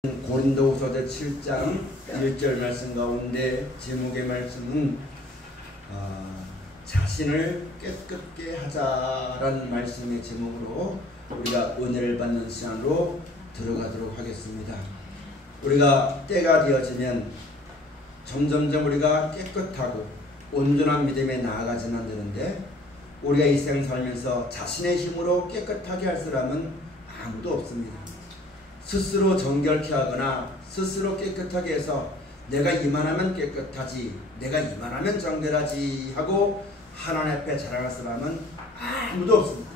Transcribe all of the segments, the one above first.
고린도후서 7장 1절 말씀 가운데 제목의 말씀은 자신을 깨끗게 하자라는 말씀의 제목으로 우리가 은혜를 받는 시간으로 들어가도록 하겠습니다. 우리가 때가 되어지면 점점점 우리가 깨끗하고 온전한 믿음에 나아가지는 않는데, 우리가 이 세상 살면서 자신의 힘으로 깨끗하게 할 사람은 아무도 없습니다. 스스로 정결케 하거나 스스로 깨끗하게 해서 내가 이만하면 깨끗하지, 내가 이만하면 정결하지 하고 하나님 앞에 자랑할 사람은 아무도 없습니다.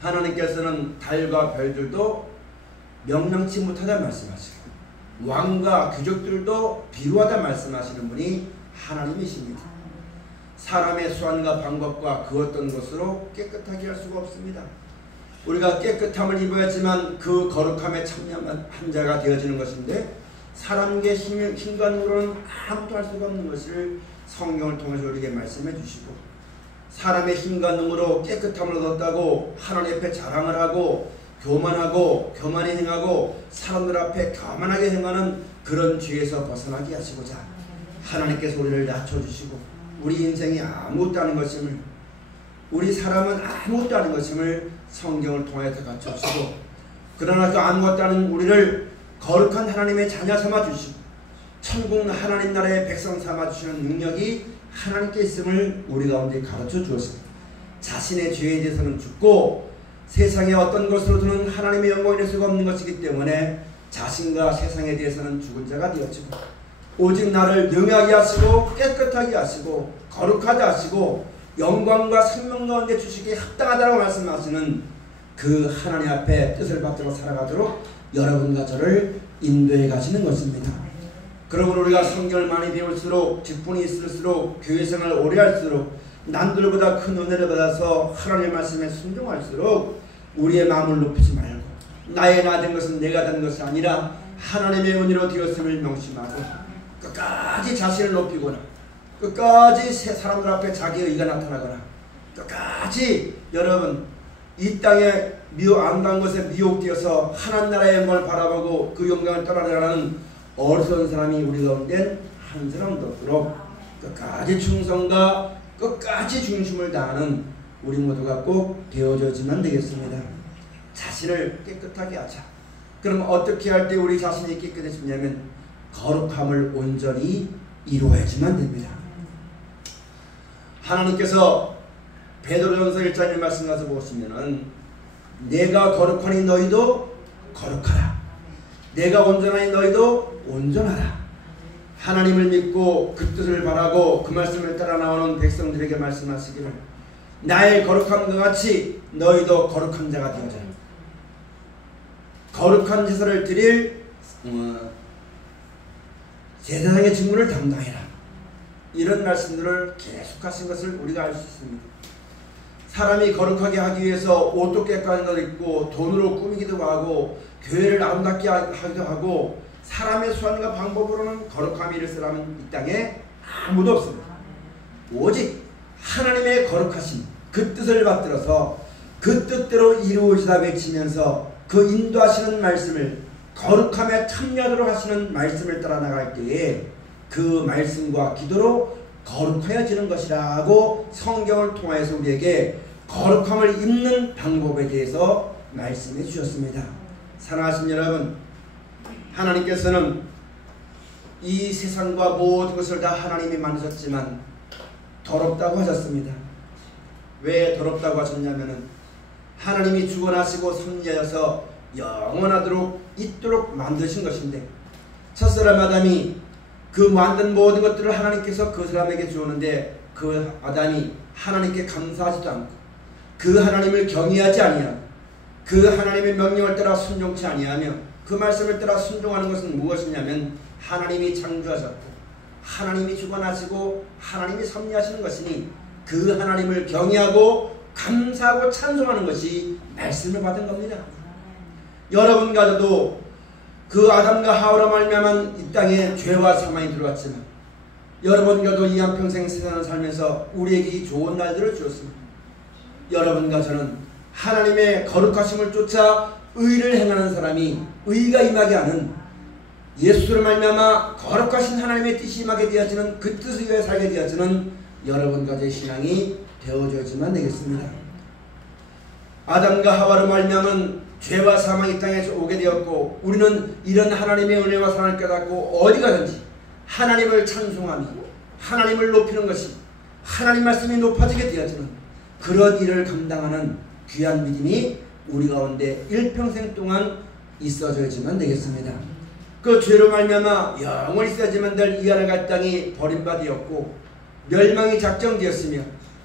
하나님께서는 달과 별들도 명랑치 못하다 말씀하시고, 왕과 귀족들도 비루하다 말씀하시는 분이 하나님이십니다. 사람의 수완과 방법과 그 어떤 것으로 깨끗하게 할 수가 없습니다. 우리가 깨끗함을 입어야지만 그 거룩함에 참여한 자가 되어지는 것인데, 사람의 힘과 능으로는 아무도 할 수가 없는 것을 성경을 통해서 우리에게 말씀해 주시고, 사람의 힘과 능으로 깨끗함을 얻었다고 하나님 앞에 자랑을 하고 교만히 행하고 사람들 앞에 교만하게 행하는 그런 죄에서 벗어나게 하시고자 하나님께서 우리를 낮춰주시고, 우리 인생이 아무것도 아닌 것임을, 우리 사람은 아무것도 아닌 것임을 성경을 통해서 갖춰주시고, 그러나 그 아무것도 아닌 우리를 거룩한 하나님의 자녀 삼아주시고 천국 하나님 나라의 백성 삼아주시는 능력이 하나님께 있음을 우리 가운데 가르쳐 주었습니다. 자신의 죄에 대해서는 죽고 세상의 어떤 것으로서는 하나님의 영광을 낼 수가 없는 것이기 때문에 자신과 세상에 대해서는 죽은 자가 되어지고, 오직 나를 능하게 하시고 깨끗하게 하시고 거룩하게 하시고 영광과 생명 가운데 주시기에 합당하다고 말씀하시는 그 하나님 앞에 뜻을 받들어 살아가도록 여러분과 저를 인도해 가시는 것입니다. 그러므로 우리가 성경을 많이 배울수록, 직분이 있을수록, 교회생활을 오래 할수록, 남들보다 큰 은혜를 받아서 하나님의 말씀에 순종할수록 우리의 마음을 높이지 말고, 나의 나된 것은 내가 된 것이 아니라 하나님의 은혜로 되었음을 명심하고 끝까지 자신을 높이거나, 끝까지 사람들 앞에 자기 의가 나타나거나, 끝까지 여러분 이 땅에 안 간 것에 미혹되어서 하나님 나라의 영광을 바라보고 그 영광을 떠나려는 어리석은 사람이 우리 가운데 한 사람도 없도록 끝까지 충성과 끝까지 중심을 다하는 우리 모두가 꼭 되어져지면 되겠습니다. 자신을 깨끗하게 하자. 그럼 어떻게 할 때 우리 자신이 깨끗해지냐면 거룩함을 온전히 이루어야지만 됩니다. 하나님께서 베드로전서 1장의 말씀 가서 보시면은, 내가 거룩하니 너희도 거룩하라, 내가 온전하니 너희도 온전하라. 하나님을 믿고 그 뜻을 바라고 그 말씀을 따라 나오는 백성들에게 말씀하시기를, 나의 거룩함과 같이 너희도 거룩한 자가 되어져라. 거룩한 제사를 드릴 제사장의 직무를 담당해라. 이런 말씀들을 계속하신 것을 우리가 알 수 있습니다. 사람이 거룩하게 하기 위해서 옷도 깨끗한 걸 입고 돈으로 꾸미기도 하고 교회를 아름답게 하기도 하고, 사람의 수완과 방법으로는 거룩함이 이를 사람은 이 땅에 아무도 없습니다. 오직 하나님의 거룩하신 그 뜻을 받들어서 그 뜻대로 이루어지다 외치면서 그 인도하시는 말씀을, 거룩함에 참여하도록 하시는 말씀을 따라 나갈 때에 그 말씀과 기도로 거룩해지는 것이라고 성경을 통해서 우리에게 거룩함을 입는 방법에 대해서 말씀해 주셨습니다. 사랑하신 여러분, 하나님께서는 이 세상과 모든 것을 다 하나님이 만드셨지만 더럽다고 하셨습니다. 왜 더럽다고 하셨냐면은, 하나님이 주관하시고 섭리하여서 영원하도록 있도록 만드신 것인데, 첫사람 아담이 그 만든 모든 것들을 하나님께서 그 사람에게 주었는데, 그 아담이 하나님께 감사하지도 않고 그 하나님을 경외하지 아니하고 그 하나님의 명령을 따라 순종치 아니하며 그 말씀을 따라 순종하는 것은 무엇이냐면, 하나님이 창조하셨고 하나님이 주관하시고 하나님이 섭리하시는 것이니 그 하나님을 경외하고 감사하고 찬송하는 것이 말씀을 받은 겁니다. 여러분과 저도 그 아담과 하와로 말미암은 이 땅에 죄와 사망이 들어왔지만, 여러분과도 이 한평생 세상을 살면서 우리에게 이 좋은 날들을 주었습니다. 여러분과 저는 하나님의 거룩하심을 쫓아 의를 행하는 사람이 의가 임하게 하는 예수로 말미암아 거룩하신 하나님의 뜻이 임하게 되어지는 그 뜻을 위해 살게 되어지는 여러분까지의 신앙이 되어져야지만 되겠습니다. 아담과 하와로 말미암은 죄와 사망이 땅에 오게 되었고 우리는 이런 하나님의 은혜와 사랑을 깨닫고 어디 가든지 하나님을 찬송하며 하나님을 높이는 것이 하나님 말씀이 높아지게 되어지는 그런 일을 감당하는 귀한 믿음이 우리 가운데 일평생 동안 있어져야지만 되겠습니다. 그 죄로 말미암아 영원히 쓰여지만 될 이 하늘과 땅이 버림받았고 멸망이 작정되었으며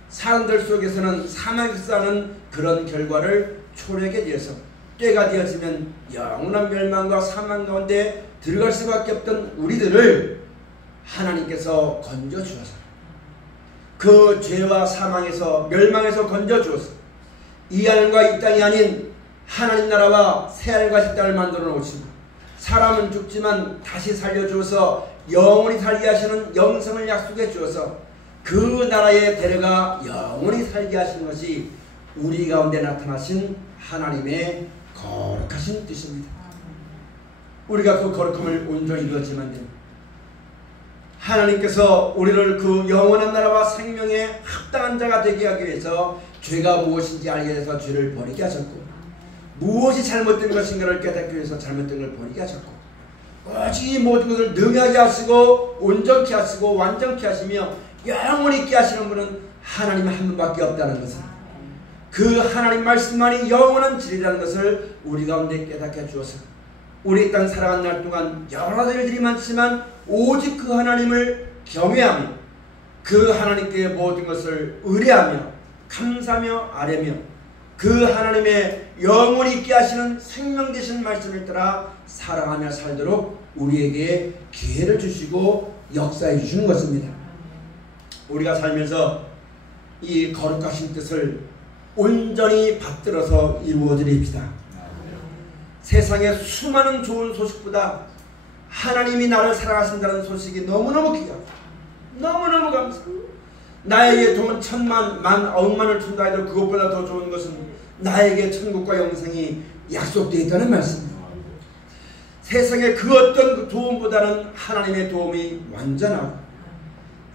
사람들 속에서는 사망이 쌓는 그런 결과를 초래하게 되어서 때가 되어지면 영원한 멸망과 사망 가운데 들어갈 수밖에 없던 우리들을 하나님께서 건져주어서 그 죄와 사망에서 멸망에서 건져주어서 이 하늘과 이 땅이 아닌 하나님 나라와 새 하늘과 새 땅을 만들어 놓으시고 사람은 죽지만 다시 살려주어서 영원히 살게 하시는 영생을 약속해 주어서 그 나라에 데려가 영원히 살게 하시는 것이 우리 가운데 나타나신 하나님의 거룩하신 뜻입니다. 우리가 그 거룩함을 온전히 이루었지만 됩니다. 하나님께서 우리를 그 영원한 나라와 생명에 합당한 자가 되게 하기 위해서 죄가 무엇인지 알게 해서 죄를 버리게 하셨고 무엇이 잘못된 것인가를 깨닫기 위해서 잘못된 걸 버리게 하셨고 오직 이 모든 것을 능하게 하시고 온전케 하시고 완전케 하시며 영원히 있게 하시는 분은 하나님 한 분밖에 없다는 것을 그 하나님 말씀만이 영원한 진리라는 것을 우리 가운데 깨닫게 주어서 우리 땅 살아간 날 동안 여러 일들이 많지만 오직 그 하나님을 경외하며 그 하나님께 모든 것을 의뢰하며 감사하며 아뢰며 그 하나님의 영원히 있게 하시는 생명 되신 말씀을 따라 사랑하며 살도록 우리에게 기회를 주시고 역사해 주시는 것입니다. 우리가 살면서 이 거룩하신 뜻을 온전히 받들어서 이루어드립시다. 세상에 수많은 좋은 소식보다 하나님이 나를 사랑하신다는 소식이 너무너무 귀하고 너무너무 감사합니다. 나에게 돈 1000만, 10,000,000을 준다 해도 그것보다 더 좋은 것은 나에게 천국과 영생이 약속되어 있다는 말씀입니다. 세상에 그 어떤 도움보다는 하나님의 도움이 완전하고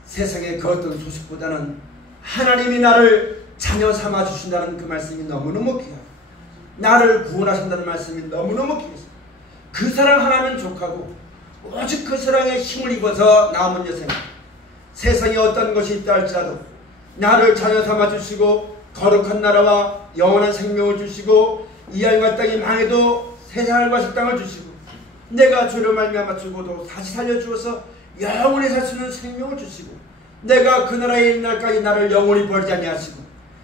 세상에 그 어떤 소식보다는 하나님이 나를 자녀 삼아 주신다는 그 말씀이 너무너무 귀하고 나를 구원하신다는 말씀이 너무너무 귀해서 그 사랑 하나면 족하고 오직 그 사랑에 힘을 입어서 남은 여생 세상에 어떤 것이 있다 할지라도 나를 자녀 삼아 주시고 거룩한 나라와 영원한 생명을 주시고 이 하늘과 땅이 망해도 새 하늘과 새 땅을 주시고 내가 죄로 말미암아 죽어도 다시 살려주어서 영원히 살 수 있는 생명을 주시고 내가 그 나라에 있는 날까지 나를 영원히 버리지 아니하시고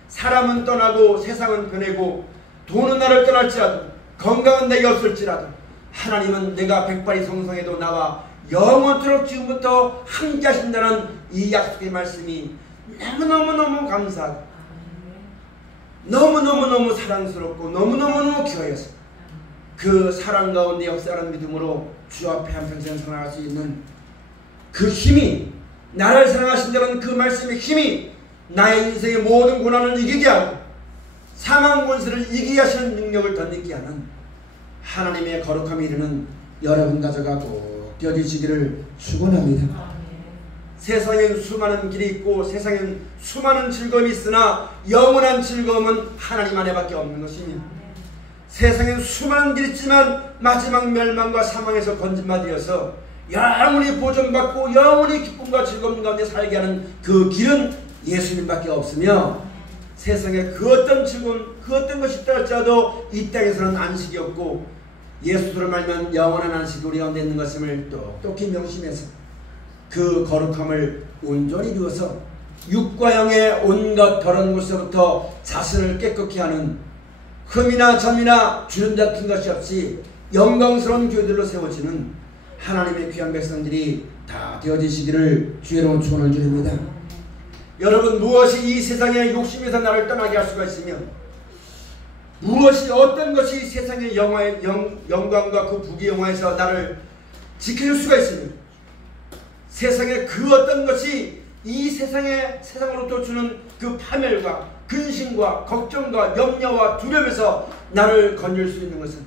사람은 떠나고 세상은 변하고 돈은 나를 떠날지라도 건강은 내게 없을지라도 하나님은 내가 백발이 성성해도 나와 영원토록 지금부터 함께 하신다는 이 약속의 말씀이 너무너무너무 감사하고 너무너무너무 사랑스럽고 너무너무너무 귀하여서 그 사랑 가운데 역사하는 믿음으로 주 앞에 한평생 살아갈 수 있는 그 힘이 나를 사랑하신다는 그 말씀의 힘이 나의 인생의 모든 고난을 이기게 하고 사망 권세를 이기게 하시는 능력을 덧입게 하는 하나님의 거룩함이 이르는 여러분 가져가 꼭 되어지시기를 축원합니다. 세상엔 수많은 길이 있고 세상엔 수많은 즐거움이 있으나 영원한 즐거움은 하나님 안에밖에 없는 것입니다. 세상엔 수많은 길이 있지만 마지막 멸망과 사망에서 건진받으어서 영원히 보존받고 영원히 기쁨과 즐거움 가운데 살게 하는 그 길은 예수님밖에 없으며 세상에 그 어떤 즐거움 그 어떤 것이 있다 할지라도 이 땅에서는 안식이 없고 예수로 말면 영원한 안식이 우리 가운데 있는 것임을 똑똑히 명심해서 그 거룩함을 온전히 이루어서 육과 영의 온갖 더러운 곳에서부터 자신을 깨끗게 하는 흠이나 점이나 주름 같은 것이 없이 영광스러운 교회들로 세워지는 하나님의 귀한 백성들이 다 되어지시기를 주의로운 축원을 드립니다. 여러분, 무엇이 이 세상의 욕심에서 나를 떠나게 할 수가 있으며 무엇이 어떤 것이 세상의 영광과 그 부귀 영화에서 나를 지켜줄 수가 있으며 세상의 그 어떤 것이 이 세상으로부터 주는 그 파멸과 근심과 걱정과 염려와 두려움에서 나를 건질 수 있는 것은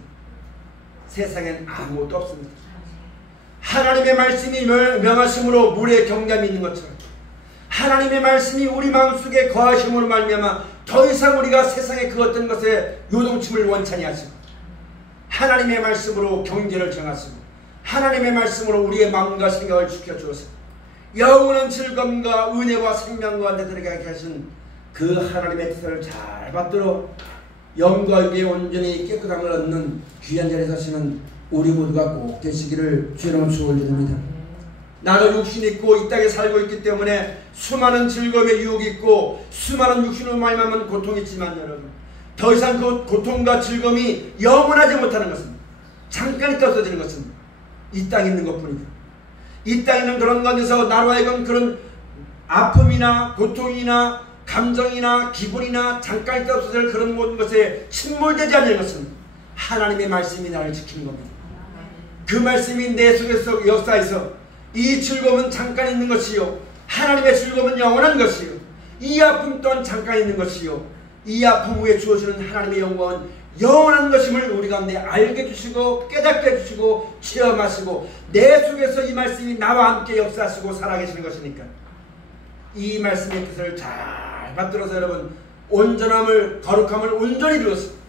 세상엔 아무것도 없습니다. 하나님의 말씀이 명하심으로 물에 경감이 있는 것처럼 하나님의 말씀이 우리 마음속에 거하심으로 말미암아 더 이상 우리가 세상의 그 어떤 것에 요동침을 원찮이 하시고 하나님의 말씀으로 경계를 정하시고 하나님의 말씀으로 우리의 마음과 생각을 지켜주어서 영원한 즐거움과 은혜와 생명과 내들어가게 하신 그 하나님의 뜻을 잘 받들어 영과 육의 온전히 깨끗함을 얻는 귀한 자리에 사시는 우리 모두가 꼭 되시기를 주님으로 축원드립니다. 나도 육신이 있고 이 땅에 살고 있기 때문에 수많은 즐거움의 유혹이 있고 수많은 육신으로 말미암은 고통이 있지만 여러분 더 이상 그 고통과 즐거움이 영원하지 못하는 것은 잠깐 있다 없어지는 것은 이 땅에 있는 것뿐이다. 이 땅에 있는 그런 것에서 나로 하여금 그런 아픔이나 고통이나 감정이나 기분이나 잠깐 있다 없어질 그런 모든 것에 침몰되지 않는 것은 하나님의 말씀이 나를 지키는 겁니다. 그 말씀이 내 속에서 역사에서 이 즐거움은 잠깐 있는 것이요 하나님의 즐거움은 영원한 것이요 이 아픔 또한 잠깐 있는 것이요 이 아픔 후에 주어지는 하나님의 영광은 영원한 것임을 우리 가운데 알게 해주시고 깨닫게 해주시고 체험하시고 내 속에서 이 말씀이 나와 함께 역사하시고 살아계시는 것이니까 이 말씀의 뜻을 잘 받들어서 여러분 온전함을 거룩함을 온전히 이루어서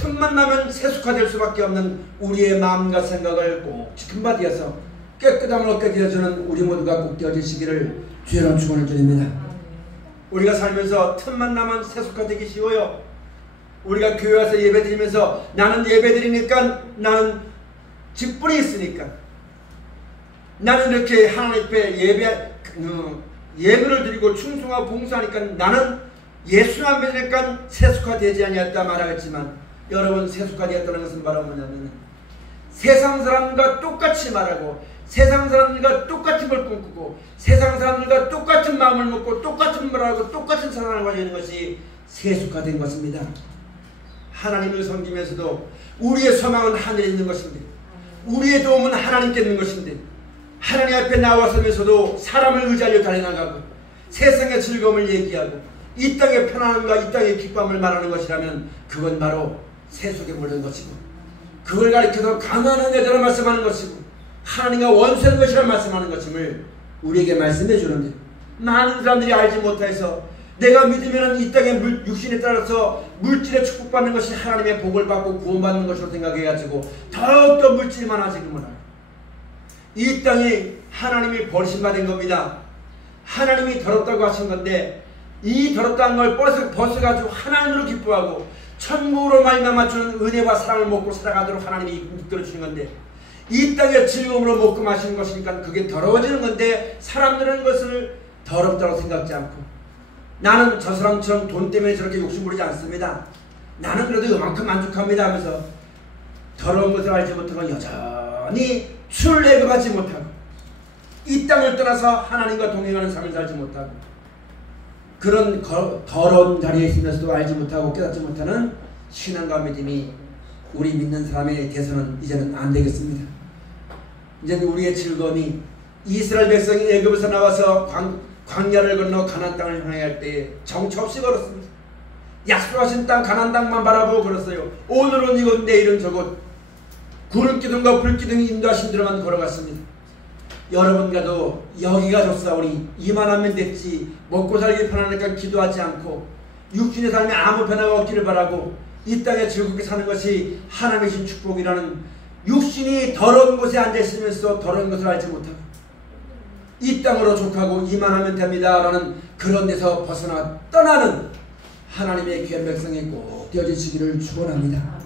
틈만 나면 세속화될 수밖에 없는 우리의 마음과 생각을 꼭 지킨 바 되어서 깨끗함을 얻게 되어주는 우리 모두가 꼭 되어지시기를 주의 축원을 드립니다. 우리가 살면서 틈만 나면 세속화되기 쉬워요. 우리가 교회 와서 예배 드리면서 나는 예배 드리니까 나는 직분이 있으니까 나는 이렇게 하나님 앞에 예배를 드리고 충성하고 봉사하니까 나는 예수만 믿으니까 세속화되지 아니했다 말하겠지만 여러분 세속화되었다는 것은 바로 뭐냐면 세상 사람과 똑같이 말하고 세상 사람들과 똑같은 걸 꿈꾸고 세상 사람들과 똑같은 마음을 먹고 똑같은 말하고 똑같은 사랑을 가지고 있는 것이 세속화된 것입니다. 하나님을 섬기면서도 우리의 소망은 하늘에 있는 것인데 우리의 도움은 하나님께 있는 것인데 하나님 앞에 나와서면서도 사람을 의지하려 달려나가고 세상의 즐거움을 얘기하고 이 땅의 편안함과 이 땅의 기쁨을 말하는 것이라면 그건 바로 세속에 물든 것이고 그걸 가리켜서 가난한 여자라 말씀하는 것이고 하나님과 원수한 것이라 말씀하는 것임을 우리에게 말씀해 주는데 많은 사람들이 알지 못해서 내가 믿으면 이 땅의 육신에 따라서 물질에 축복받는 것이 하나님의 복을 받고 구원받는 것으로 생각해가지고 더욱더 물질이 많아지기만 하고 이 땅이 하나님이 버리심받은 겁니다. 하나님이 더럽다고 하신 건데 이 더럽다는 걸 벗어가지고 하나님으로 기뻐하고 천국으로 말미암아 주는 은혜와 사랑을 먹고 살아가도록 하나님이 이끌어 주는 건데 이 땅의 즐거움으로 먹고 마시는 것이니까 그게 더러워지는 건데 사람들은 그것을 더럽다고 생각지 않고 나는 저 사람처럼 돈 때문에 저렇게 욕심부리지 않습니다. 나는 그래도 이만큼 만족합니다 하면서 더러운 것을 알지 못하고 여전히 술을 애급하지 못하고 이 땅을 떠나서 하나님과 동행하는 삶을 살지 못하고 그런 더러운 자리에 있으면서도 알지 못하고 깨닫지 못하는 신앙과 믿음이 우리 믿는 사람에 대해서는 이제는 안 되겠습니다. 이제는 우리의 즐거움이 이스라엘 백성이 애굽에서 나와서 광야를 건너 가나안 땅을 향해 할 때에 정처 없이 걸었습니다. 약속하신 땅 가나안 땅만 바라보고 걸었어요. 오늘은 이곳 내일은 저곳 구름기둥과 불기둥이 인도하신 대로만 걸어갔습니다. 여러분과도 여기가 좋사오니 이만하면 됐지 먹고 살기 편하니까 기도하지 않고 육신의 삶에 아무 변화가 없기를 바라고 이 땅에 즐겁게 사는 것이 하나님의 신 축복이라는 육신이 더러운 곳에 앉아있으면서 더러운 것을 알지 못하고 이 땅으로 족하고 이만하면 됩니다 라는 그런 데서 벗어나 떠나는 하나님의 귀한 백성이 꼭 되어지시기를 축원합니다.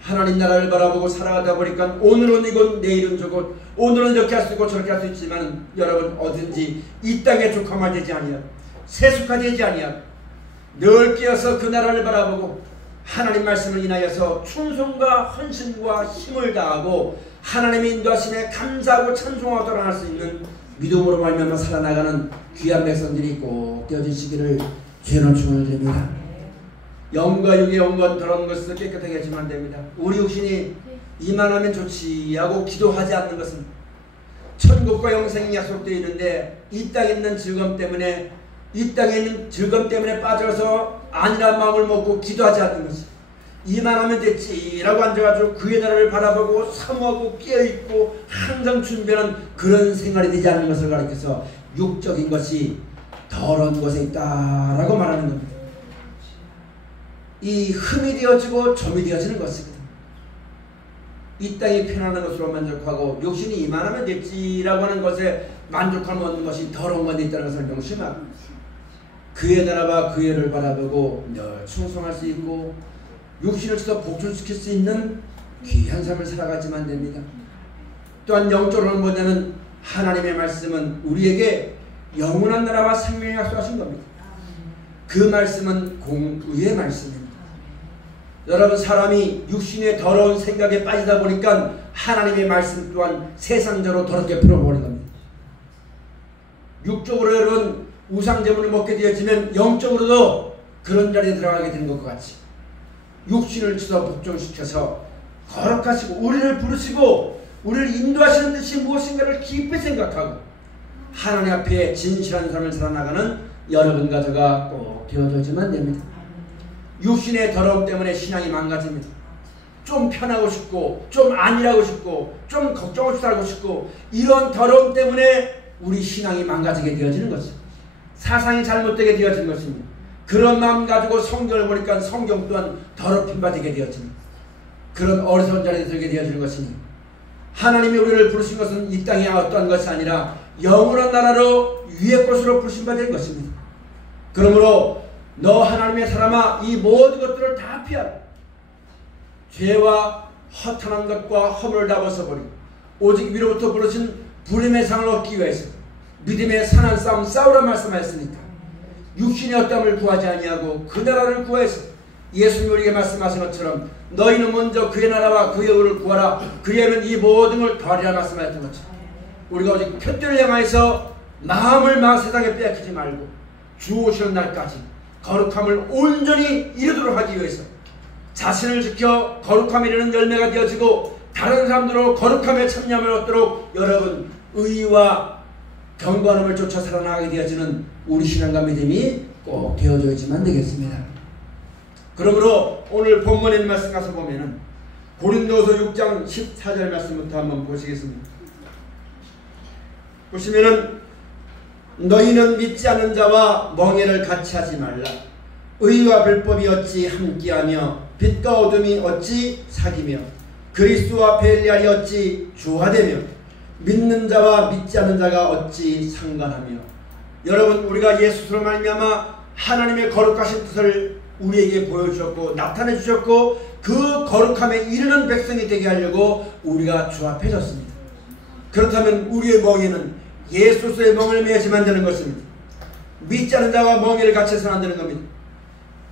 하나님 나라를 바라보고 살아가다 보니까 오늘은 이곳 내일은 저곳 오늘은 이렇게 할 수 있고 저렇게 할 수 있지만 여러분 어딘지 이 땅에 족함화되지 아니하고 세속화되지 아니하고 늘 깨어서 그 나라를 바라보고 하나님 말씀을 인하여서 충성과 헌신과 힘을 다하고 하나님의 인도하심에 감사하고 찬송하고 돌아갈 수 있는 믿음으로 말미암아 살아나가는 귀한 백성들이 꼭 되어지시기를 주의 축원을 드립니다. 영과 육의 영과 더러운 것을 깨끗하게 해주면 됩니다. 우리 육신이 이만하면 좋지 하고 기도하지 않는 것은 천국과 영생이 약속되어 있는데 이 땅에 있는 즐거움 때문에 이 땅에 있는 즐거움 때문에 빠져서 아니란 마음을 먹고 기도하지 않는 것이 이만하면 됐지라고 앉아가지고 그의 나라를 바라보고 사모하고 깨어있고 항상 준비하는 그런 생활이 되지 않는 것을 가리켜서 육적인 것이 더러운 곳에 있다라고 말하는 겁니다. 이 흠이 되어지고 점이 되어지는 것이거든. 이 땅이 편안한 것으로 만족하고 욕심이 이만하면 됐지라고 하는 것에 만족하는 것이 더러운 것에 있다는 것을 명심하고 그의 나라와 그의 를 바라보고 늘 충성할 수 있고 육신을 써 복종시킬 수 있는 귀한 삶을 살아가지만 됩니다. 또한 영적으로는 뭐냐면 하나님의 말씀은 우리에게 영원한 나라와 생명을 약속하신 겁니다. 그 말씀은 공의의 말씀입니다. 여러분, 사람이 육신의 더러운 생각에 빠지다 보니까 하나님의 말씀 또한 세상적으로 더럽게 풀어버린 겁니다. 육적으로 여러분 우상제물을 먹게 되어지면 영적으로도 그런 자리에 들어가게 되는 것과 같이 육신을 치서 복종시켜서 거룩하시고 우리를 부르시고 우리를 인도하시는 듯이 무엇인가를 깊이 생각하고 하나님 앞에 진실한 삶을 살아나가는 여러분과 저가 꼭 되어져야지만 됩니다. 육신의 더러움 때문에 신앙이 망가집니다. 좀 편하고 싶고 좀 안일하고 싶고 좀 걱정 없이 살고 싶고 이런 더러움 때문에 우리 신앙이 망가지게 되어지는 것입니다. 사상이 잘못되게 되어지는 것입니다. 그런 마음 가지고 성경을 보니까 성경 또한 더럽힘 받게 되어집니다. 그런 어리석은 자리에 들게 되어지는 것이니 하나님이 우리를 부르신 것은 이 땅에 어떠한 것이 아니라 영원한 나라로 위의 곳으로 부르신 바 된 것입니다. 그러므로 너 하나님의 사람아 이 모든 것들을 다 피하라. 죄와 허탄한 것과 허물을 다 벗어버리고 오직 위로부터 부르신 부름의 상을 얻기 위해서 믿음의 선한 싸움 싸우라 말씀하였으니까 육신의 어떠함을 구하지 아니하고 그 나라를 구해서 예수님이 우리에게 말씀하신 것처럼 너희는 먼저 그의 나라와 그의 의를 구하라. 그리하면 이 모든 걸 더하리라 말씀하였던 것처럼 우리가 오직 표대를 향하여서 마음을 세상에 빼앗기지 말고 주 오시는 날까지 거룩함을 온전히 이루도록 하기 위해서 자신을 지켜 거룩함에 이르는 열매가 되어지고 다른 사람들로 거룩함에 참여함을 얻도록 여러분 의와 경건함을 쫓아 살아나가게 되어지는 우리 신앙과 믿음이 꼭 되어져야지만 되겠습니다. 그러므로 오늘 본문에 있는 말씀 가서 보면은 고린도서 6장 14절 말씀부터 한번 보시겠습니다. 보시면은 너희는 믿지 않는 자와 멍에를 같이 하지 말라. 의와 불법이 어찌 함께하며 빛과 어둠이 어찌 사귀며 그리스도와 벨리알이 어찌 조화되며 믿는 자와 믿지 않는 자가 어찌 상관하며. 여러분, 우리가 예수로 말미암아 하나님의 거룩하신 뜻을 우리에게 보여주셨고 나타내 주셨고 그 거룩함에 이르는 백성이 되게 하려고 우리가 조합해졌습니다. 그렇다면 우리의 멍에는 예수의 멍을 매야지만 되는 것입니다. 믿지 않는 자와 멍에를 같이 해서는 안 되는 겁니다.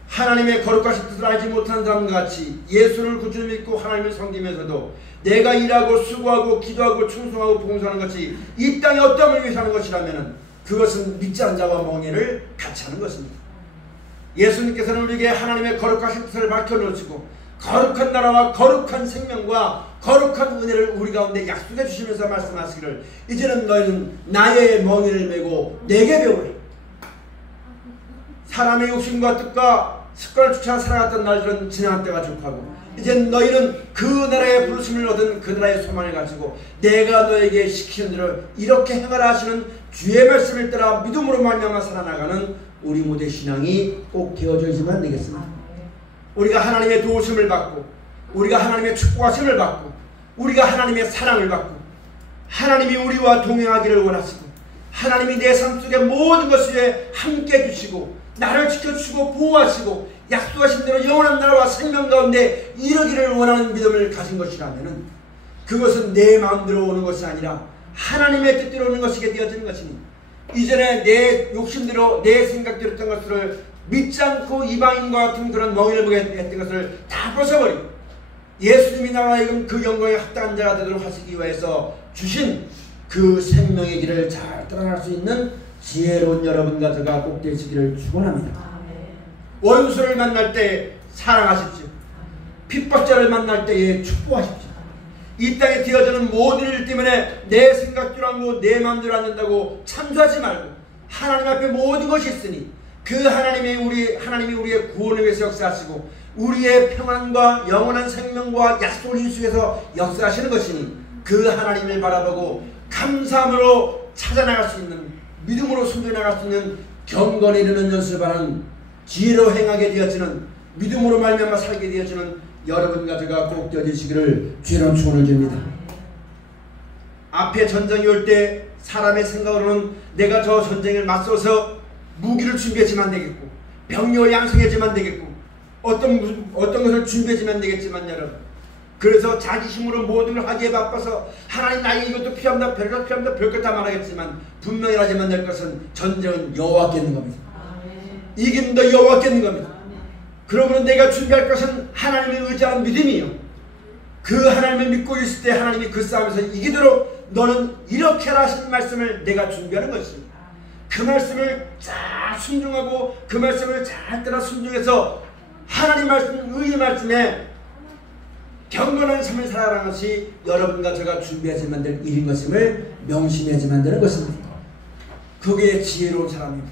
하나님의 거룩하신 뜻을 알지 못하는 사람과 같이 예수를 구주로 믿고 하나님을 섬기면서도 내가 일하고 수고하고 기도하고 충성하고 봉사하는 것이 이 땅에 어떠함을 위해서 하는 것이라면 그것은 믿지 않는 자와 멍에를 같이 하는 것입니다. 예수님께서는 우리에게 하나님의 거룩하신 뜻을 밝혀놓으시고 거룩한 나라와 거룩한 생명과 거룩한 은혜를 우리 가운데 약속해 주시면서 말씀하시기를 이제는 너희는 나의 멍에를 메고 내게 배우라. 사람의 욕심과 뜻과 습관을 쫓아 살아갔던 날들은 지난 때가 족하고 이젠 너희는 그 나라의 부르심을 얻은 그 나라의 소망을 가지고 내가 너에게 시키는 대로 이렇게 행하라 하시는 주의 말씀을 따라 믿음으로 말미암아 살아나가는 우리 모두의 신앙이 꼭 되어져야지만 되겠습니다. 우리가 하나님의 도우심을 받고 우리가 하나님의 축복하심을 받고 우리가 하나님의 사랑을 받고 하나님이 우리와 동행하기를 원하시고 하나님이 내 삶 속의 모든 것을 함께 해주시고 나를 지켜주시고 보호하시고 약속하신 대로 영원한 나라와 생명 가운데 이르기를 원하는 믿음을 가진 것이라면 그것은 내 마음대로 오는 것이 아니라 하나님의 뜻대로 오는 것이게 되어지는 것이니 이전에 내 욕심대로 내 생각대로 했던 것들을 믿지 않고 이방인과 같은 그런 멍에를 보게 했던 것을 다 벗어버리고 예수님이 나라에 그 영광에 합당한 자가 되도록 하시기 위해서 주신 그 생명의 길을 잘 따라갈 수 있는 지혜로운 여러분과 저가 꼭 되시기를 축원합니다. 원수를 만날 때 사랑하십시오. 핍박자를 만날 때에 축복하십시오. 이 땅에 되어지는 모든 일 때문에 내 생각대로 하고 내 마음대로 안 된다고 참수하지 말고 하나님 앞에 모든 것이 있으니 그 하나님이 우리의 구원을 위해서 역사하시고 우리의 평안과 영원한 생명과 약속을 인수해서 역사하시는 것이니 그 하나님을 바라보고 감사함으로 찾아나갈 수 있는, 믿음으로 순종해나갈 수 있는 경건에 이르는 연습을 하는, 지혜로 행하게 되어지는, 믿음으로 말미암아 살게 되어지는 여러분과 제가 꼭 되어지시기를 주의 축원을 드립니다. 앞에 전쟁이 올 때 사람의 생각으로는 내가 저 전쟁을 맞서서 무기를 준비하지만 되겠고, 병력을 양성하지만 되겠고, 어떤 것을 준비하지만 되겠지만, 여러분, 그래서 자기 힘으로 모든 걸 하기에 바빠서 하나님 나에게 이것도 필요합니다, 별것 필요합니다, 별것 다 말하겠지만 분명히 하지만 될 것은 전쟁은 여호와께 있는 겁니다. 이김도 여호와께 있는 겁니다. 그러므로 내가 준비할 것은 하나님을 의지하는 믿음이요, 그 하나님을 믿고 있을 때 하나님이 그 싸움에서 이기도록 너는 이렇게 하라 하신 말씀을 내가 준비하는 것입니다. 그 말씀을 잘 순종하고 그 말씀을 잘 따라 순종해서 하나님 말씀, 의의 말씀에 경건한 삶을 살아가는 것이 여러분과 제가 준비하지만 될 일인 것임을 명심하지만 되는 것입니다. 그게 지혜로운 사람입니다.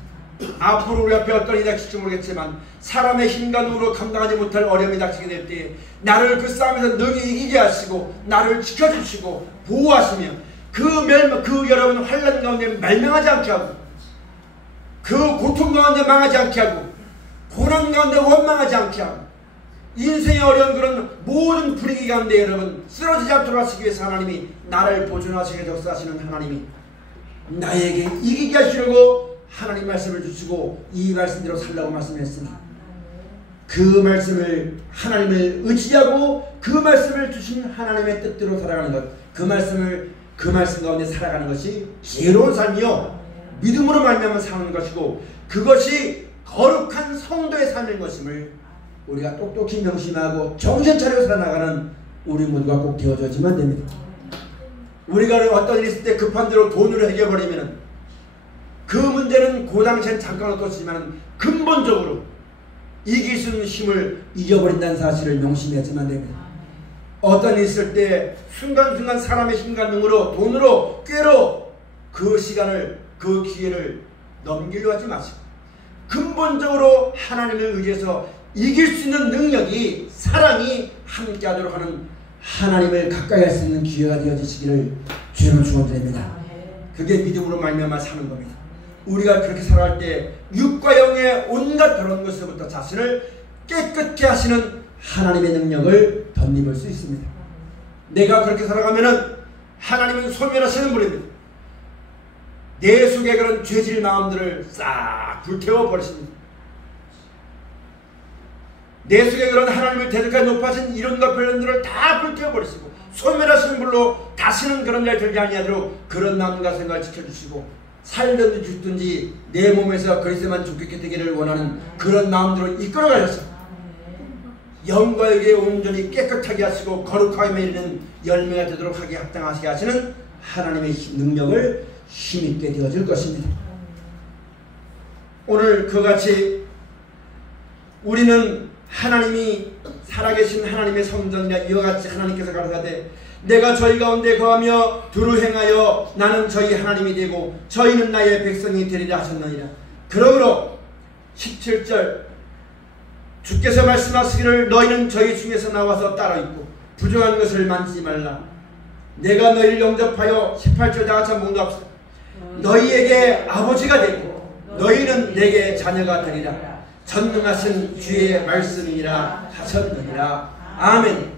앞으로 우리 앞에 어떤 일이 닥칠지 모르겠지만 사람의 힘과 눈으로 감당하지 못할 어려움이 닥치게 될 때 나를 그 싸움에서 능히 이기게 하시고 나를 지켜주시고 보호하시며 그 여러분 환난 가운데 멸망하지 않게 하고 그 고통 가운데 망하지 않게 하고 고난 가운데 원망하지 않게 하고 인생의 어려운 그런 모든 분위기 가운데 여러분 쓰러지지 않도록 하시기 위해서 하나님이 나를 보존하시게 역사하시는 하나님이 나에게 이기게 하시려고 하나님 말씀을 주시고 이 말씀대로 살라고 말씀했으니 그 말씀을 하나님을 의지하고 그 말씀을 주신 하나님의 뜻대로 살아가는 것, 그 말씀 가운데 살아가는 것이 지혜로운 삶이요 믿음으로 말미암아 사는 것이고 그것이 거룩한 성도의 삶인 것임을 우리가 똑똑히 명심하고 정신 차려 살아나가는 우리 모두가 꼭 되어져야지만 됩니다. 우리가 어떤 일이 있을 때 급한 대로 돈으로 해결버리면 그 문제는 그 당시엔 잠깐 어떻지만 근본적으로 이길 수 있는 힘을 잊어버린다는 사실을 명심해야지만 됩니다. 어떤 일이 있을 때 순간순간 사람의 힘과 능으로 돈으로 꾀로 그 시간을 그 기회를 넘기려 하지 마시고 근본적으로 하나님을 의지해서 이길 수 있는 능력이 사랑이 함께하도록 하는 하나님을 가까이 할 수 있는 기회가 되어지시기를 주님을 축원드립니다. 그게 믿음으로 말미암아 사는 겁니다. 우리가 그렇게 살아갈 때 육과 영의 온갖 더러운 것으로부터 자신을 깨끗게 하시는 하나님의 능력을 덧입을 수 있습니다. 내가 그렇게 살아가면은 하나님은 소멸하시는 분입니다. 내 속에 그런 죄질 마음들을 싹 불태워 버리십니다. 내 속에 그런 하나님을 대적하여 높아진 이론과 변론들을 다 불태워 버리시고 소멸하시는 불로 다시는 그런 날 들지 아니하도록 그런 마음과 생각을 지켜주시고 살든지 죽든지 내 몸에서 그리스도만 죽게 되기를 원하는 그런 마음대로 이끌어가셔서 영과 육에 온전히 깨끗하게 하시고 거룩하게 이르는 열매가 되도록 하게 합당하시게 하시는 하나님의 능력을 힘있게 되어질 것입니다. 오늘 그같이 우리는 하나님이 살아계신 하나님의 성전이라 이와 같이 하나님께서 가라사대 내가 저희 가운데 거하며 두루 행하여 나는 저희 하나님이 되고 저희는 나의 백성이 되리라 하셨느니라. 그러므로 17절 주께서 말씀하시기를 너희는 저희 중에서 나와서 따로 있고 부정한 것을 만지지 말라. 내가 너희를 영접하여 18절 다같이 한번 봉독합시다. 너희에게 아버지가 되고 너희는 내게 자녀가 되리라. 전능하신 주의 말씀이라 하셨느니라. 아멘.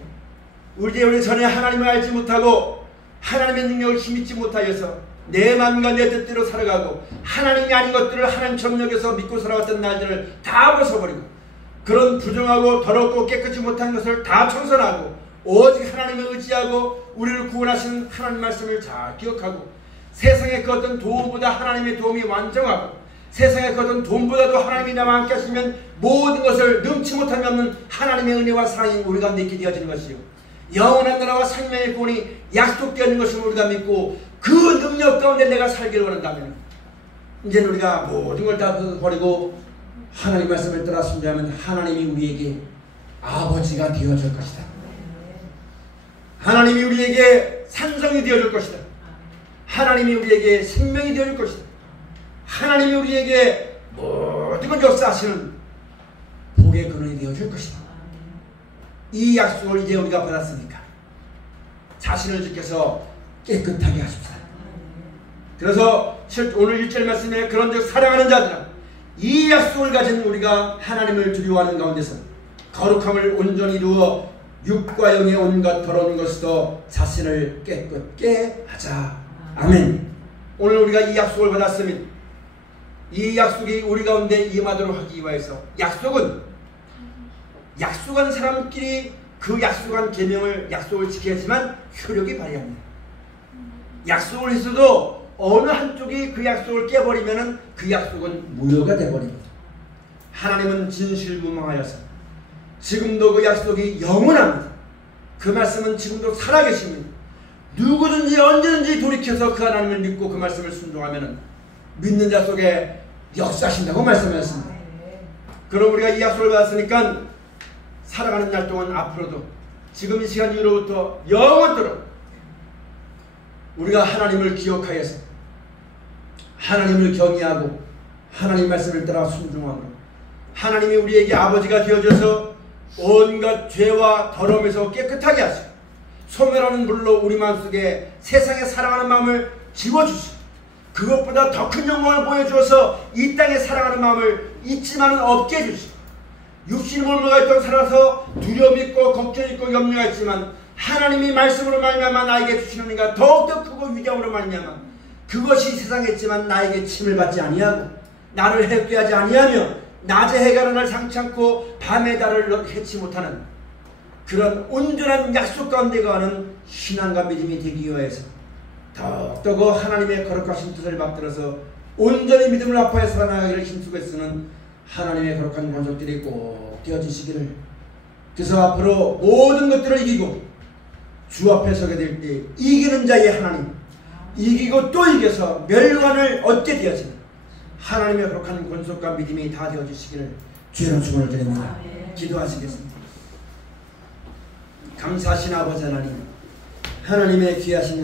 우리 전에 하나님을 알지 못하고 하나님의 능력을 힘입지 못하여서 내 마음과 내 뜻대로 살아가고 하나님이 아닌 것들을 하나님처럼 여겨서 믿고 살아왔던 날들을 다 벗어버리고 그런 부정하고 더럽고 깨끗이 못한 것을 다 청산하고 오직 하나님을 의지하고 우리를 구원하시는 하나님 말씀을 잘 기억하고 세상의 그 어떤 도움보다 하나님의 도움이 완전하고 세상의 그 어떤 돈보다도 하나님이 나와 함께 하시면 모든 것을 능치 못함이 없는 하나님의 은혜와 사랑이 우리 가운데 있게 되어지는 것이요 영원한 나라와 생명의 구원이 약속되어 있는 것을 우리가 믿고 그 능력 가운데 내가 살기를 원한다면 이제는 우리가 모든 걸 다 버리고 하나님 말씀을 따라 순종하면 하나님이 우리에게 아버지가 되어줄 것이다. 하나님이 우리에게 산성이 되어줄 것이다. 하나님이 우리에게 생명이 되어줄 것이다. 하나님이 우리에게 모든 걸 역사하시는 복의 근원이 되어줄 것이다. 이 약속을 이제 우리가 받았으니까 자신을 지켜서 깨끗하게 하십시다. 그래서 오늘 1절 말씀에 그런즉 사랑하는 자들아 이 약속을 가진 우리가 하나님을 두려워하는 가운데서 거룩함을 온전히 이루어 육과 영의 온갖 더러운 것으로 자신을 깨끗게 하자. 아멘. 오늘 우리가 이 약속을 받았으면 이 약속이 우리 가운데 임하도록 하기 위해서 약속한 사람끼리 그 약속한 계명을 약속을 지켜야지만 효력이 발휘합니다. 약속을 했어도 어느 한쪽이 그 약속을 깨버리면 그 약속은 무효가 되어버립니다. 하나님은 진실무망하여서 지금도 그 약속이 영원합니다. 그 말씀은 지금도 살아계십니다. 누구든지 언제든지 돌이켜서 그 하나님을 믿고 그 말씀을 순종하면 믿는 자 속에 역사하신다고 말씀하셨습니다. 그럼 우리가 이 약속을 받았으니까 살아가는 날 동안 앞으로도 지금 이 시간 이후로부터 영원토록 우리가 하나님을 기억하여서 하나님을 경외하고 하나님 말씀을 따라 순종함으로 하나님이 우리에게 아버지가 되어줘서 온갖 죄와 더러움에서 깨끗하게 하시고 소멸하는 불로 우리 마음속에 세상에 사랑하는 마음을 지워주시고 그것보다 더 큰 영광을 보여주어서 이 땅에 사랑하는 마음을 잊지만은 없게 해주시고 육신이 몰모가 있도록 살아서 두려움 있고 걱정 있고 염려가 있지만 하나님이 말씀으로 말미암아 나에게 주시는 은혜가 더욱더 크고 위대함으로 말미암아 그것이 세상에 있지만 나에게 침을 받지 아니하고 나를 해롭게 하지 아니하며 낮에 해가 나를 상치 않고 밤에 달을 해치 못하는 그런 온전한 약속 가운데 가는 신앙과 믿음이 되기 위해서 더욱더 그 하나님의 거룩하신 뜻을 받들어서 온전히 믿음을 합하여 살아나가기를 힘쓰고 쓰는 하나님의 거룩한 권속들이 꼭 되어지시기를 그래서 앞으로 모든 것들을 이기고 주 앞에 서게 될 때 이기는 자의 하나님 이기고 또 이겨서 멸관을 얻게 되어지는 하나님의 거룩한 권속과 믿음이 다 되어지시기를 주의 축원을 드립니다. 기도하시겠습니다. 감사하신 아버지 하나님 하나님의 귀하신